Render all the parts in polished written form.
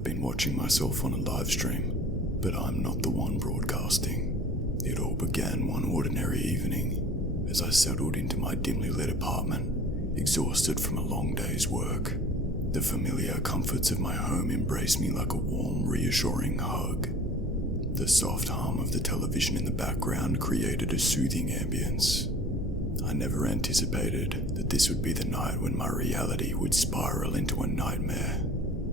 I've been watching myself on a live stream, but I'm not the one broadcasting. It all began one ordinary evening as I settled into my dimly lit apartment, exhausted from a long day's work. The familiar comforts of my home embraced me like a warm, reassuring hug. The soft hum of the television in the background created a soothing ambience. I never anticipated that this would be the night when my reality would spiral into a nightmare.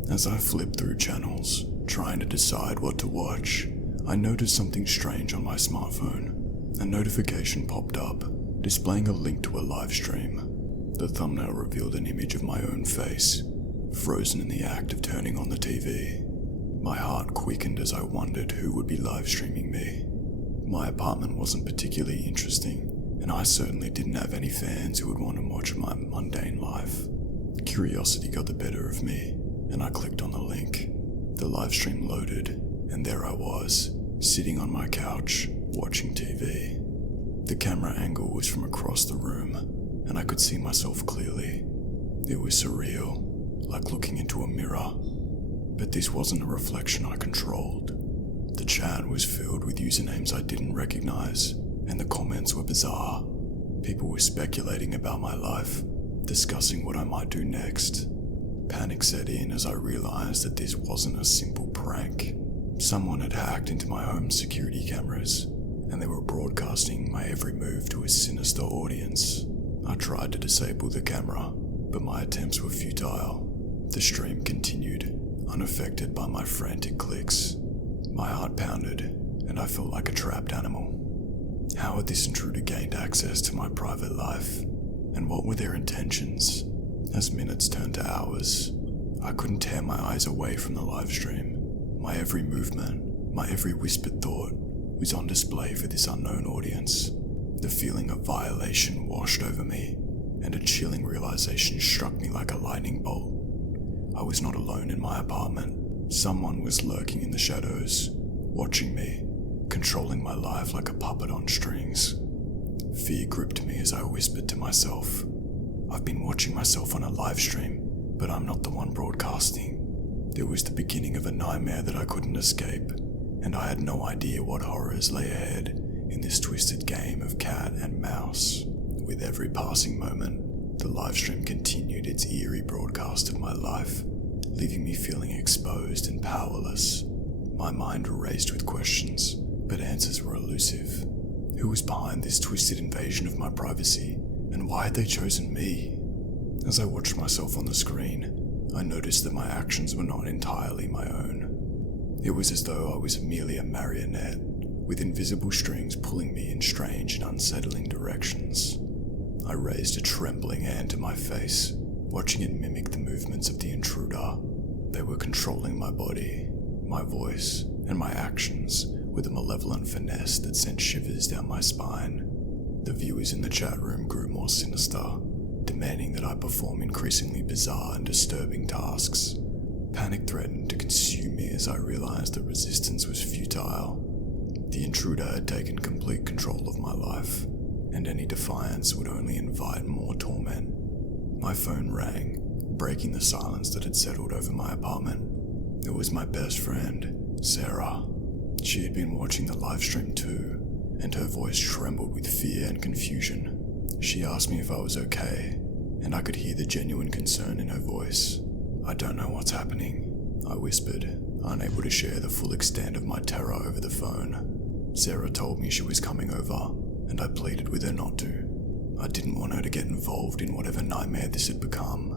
As I flipped through channels, trying to decide what to watch, I noticed something strange on my smartphone. A notification popped up, displaying a link to a live stream. The thumbnail revealed an image of my own face, frozen in the act of turning on the TV. My heart quickened as I wondered who would be live streaming me. My apartment wasn't particularly interesting, and I certainly didn't have any fans who would want to watch my mundane life. Curiosity got the better of me, and I clicked on the link. The live stream loaded, and there I was, sitting on my couch, watching TV. The camera angle was from across the room, and I could see myself clearly. It was surreal, like looking into a mirror. But this wasn't a reflection I controlled. The chat was filled with usernames I didn't recognize, and the comments were bizarre. People were speculating about my life, discussing what I might do next. Panic set in as I realized that this wasn't a simple prank. Someone had hacked into my home's security cameras, and they were broadcasting my every move to a sinister audience. I tried to disable the camera, but my attempts were futile. The stream continued, unaffected by my frantic clicks. My heart pounded, and I felt like a trapped animal. How had this intruder gained access to my private life? And what were their intentions? As minutes turned to hours, I couldn't tear my eyes away from the live stream. My every movement, my every whispered thought was on display for this unknown audience. The feeling of violation washed over me, and a chilling realization struck me like a lightning bolt. I was not alone in my apartment. Someone was lurking in the shadows, watching me, controlling my life like a puppet on strings. Fear gripped me as I whispered to myself, I've been watching myself on a live stream, but I'm not the one broadcasting. It was the beginning of a nightmare that I couldn't escape, and I had no idea what horrors lay ahead in this twisted game of cat and mouse. With every passing moment, the live stream continued its eerie broadcast of my life, leaving me feeling exposed and powerless. My mind raced with questions, but answers were elusive. Who was behind this twisted invasion of my privacy, and why had they chosen me? As I watched myself on the screen, I noticed that my actions were not entirely my own. It was as though I was merely a marionette, with invisible strings pulling me in strange and unsettling directions. I raised a trembling hand to my face, watching it mimic the movements of the intruder. They were controlling my body, my voice, and my actions with a malevolent finesse that sent shivers down my spine. The viewers in the chat room grew more sinister, demanding that I perform increasingly bizarre and disturbing tasks. Panic threatened to consume me as I realized that resistance was futile. The intruder had taken complete control of my life, and any defiance would only invite more torment. My phone rang, breaking the silence that had settled over my apartment. It was my best friend, Sarah. She had been watching the live stream too, and her voice trembled with fear and confusion. She asked me if I was okay, and I could hear the genuine concern in her voice. I don't know what's happening, I whispered, unable to share the full extent of my terror over the phone. Sarah told me she was coming over, and I pleaded with her not to. I didn't want her to get involved in whatever nightmare this had become,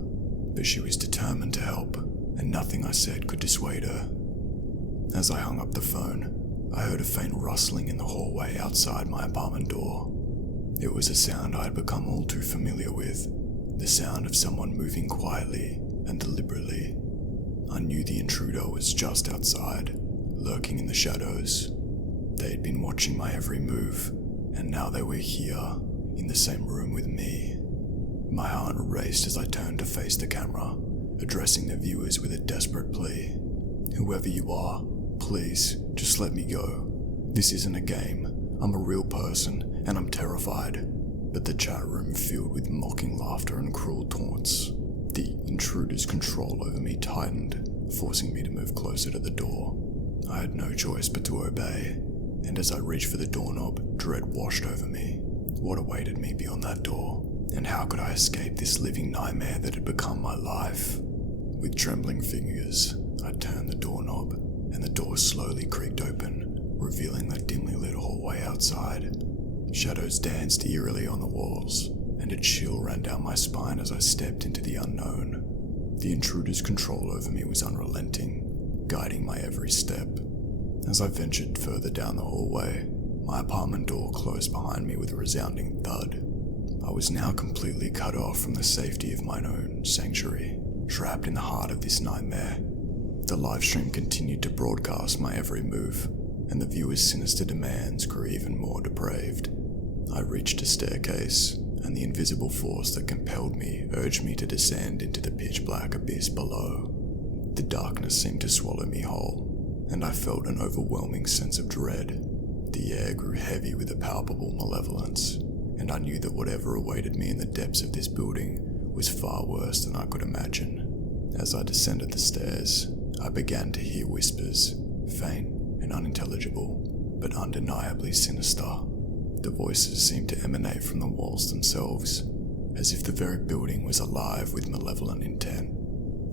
but she was determined to help, and nothing I said could dissuade her. As I hung up the phone, I heard a faint rustling in the hallway outside my apartment door. It was a sound I had become all too familiar with, the sound of someone moving quietly and deliberately. I knew the intruder was just outside, lurking in the shadows. They had been watching my every move, and now they were here, in the same room with me. My heart raced as I turned to face the camera, addressing the viewers with a desperate plea. Whoever you are, please, just let me go. This isn't a game. I'm a real person, and I'm terrified. But the chat room filled with mocking laughter and cruel taunts. The intruder's control over me tightened, forcing me to move closer to the door. I had no choice but to obey, and as I reached for the doorknob, dread washed over me. What awaited me beyond that door, and how could I escape this living nightmare that had become my life? With trembling fingers, I turned the doorknob, and the door slowly creaked open, revealing the dimly lit hallway outside. Shadows danced eerily on the walls, and a chill ran down my spine as I stepped into the unknown. The intruder's control over me was unrelenting, guiding my every step. As I ventured further down the hallway, my apartment door closed behind me with a resounding thud. I was now completely cut off from the safety of mine own sanctuary, trapped in the heart of this nightmare. The livestream continued to broadcast my every move, and the viewer's sinister demands grew even more depraved. I reached a staircase, and the invisible force that compelled me urged me to descend into the pitch-black abyss below. The darkness seemed to swallow me whole, and I felt an overwhelming sense of dread. The air grew heavy with a palpable malevolence, and I knew that whatever awaited me in the depths of this building was far worse than I could imagine. As I descended the stairs, I began to hear whispers, faint and unintelligible, but undeniably sinister. The voices seemed to emanate from the walls themselves, as if the very building was alive with malevolent intent.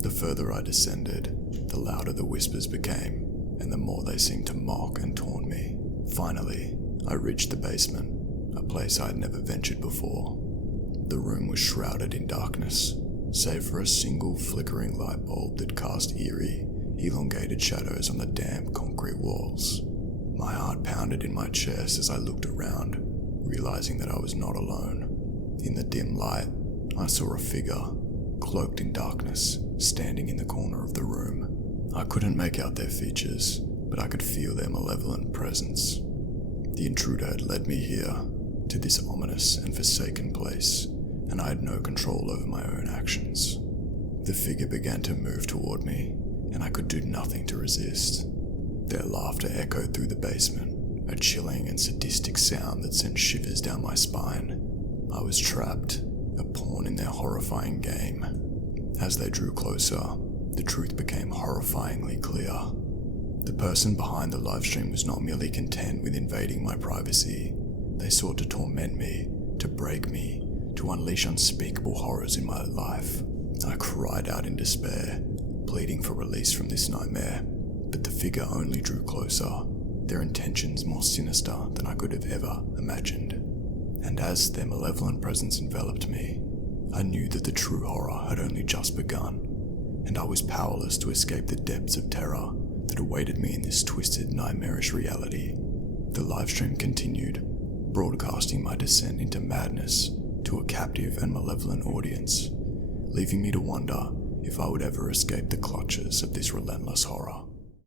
The further I descended, the louder the whispers became, and the more they seemed to mock and taunt me. Finally, I reached the basement, a place I had never ventured before. The room was shrouded in darkness, save for a single flickering light bulb that cast eerie, elongated shadows on the damp concrete walls. My heart pounded in my chest as I looked around, realizing that I was not alone. In the dim light, I saw a figure, cloaked in darkness, standing in the corner of the room. I couldn't make out their features, but I could feel their malevolent presence. The intruder had led me here, to this ominous and forsaken place, and I had no control over my own actions. The figure began to move toward me, and I could do nothing to resist. Their laughter echoed through the basement, a chilling and sadistic sound that sent shivers down my spine. I was trapped, a pawn in their horrifying game. As they drew closer, the truth became horrifyingly clear. The person behind the livestream was not merely content with invading my privacy. They sought to torment me, to break me, to unleash unspeakable horrors in my life. I cried out in despair, pleading for release from this nightmare, but the figure only drew closer, their intentions more sinister than I could have ever imagined. And as their malevolent presence enveloped me, I knew that the true horror had only just begun, and I was powerless to escape the depths of terror that awaited me in this twisted, nightmarish reality. The livestream continued, broadcasting my descent into madness to a captive and malevolent audience, leaving me to wonder if I would ever escape the clutches of this relentless horror.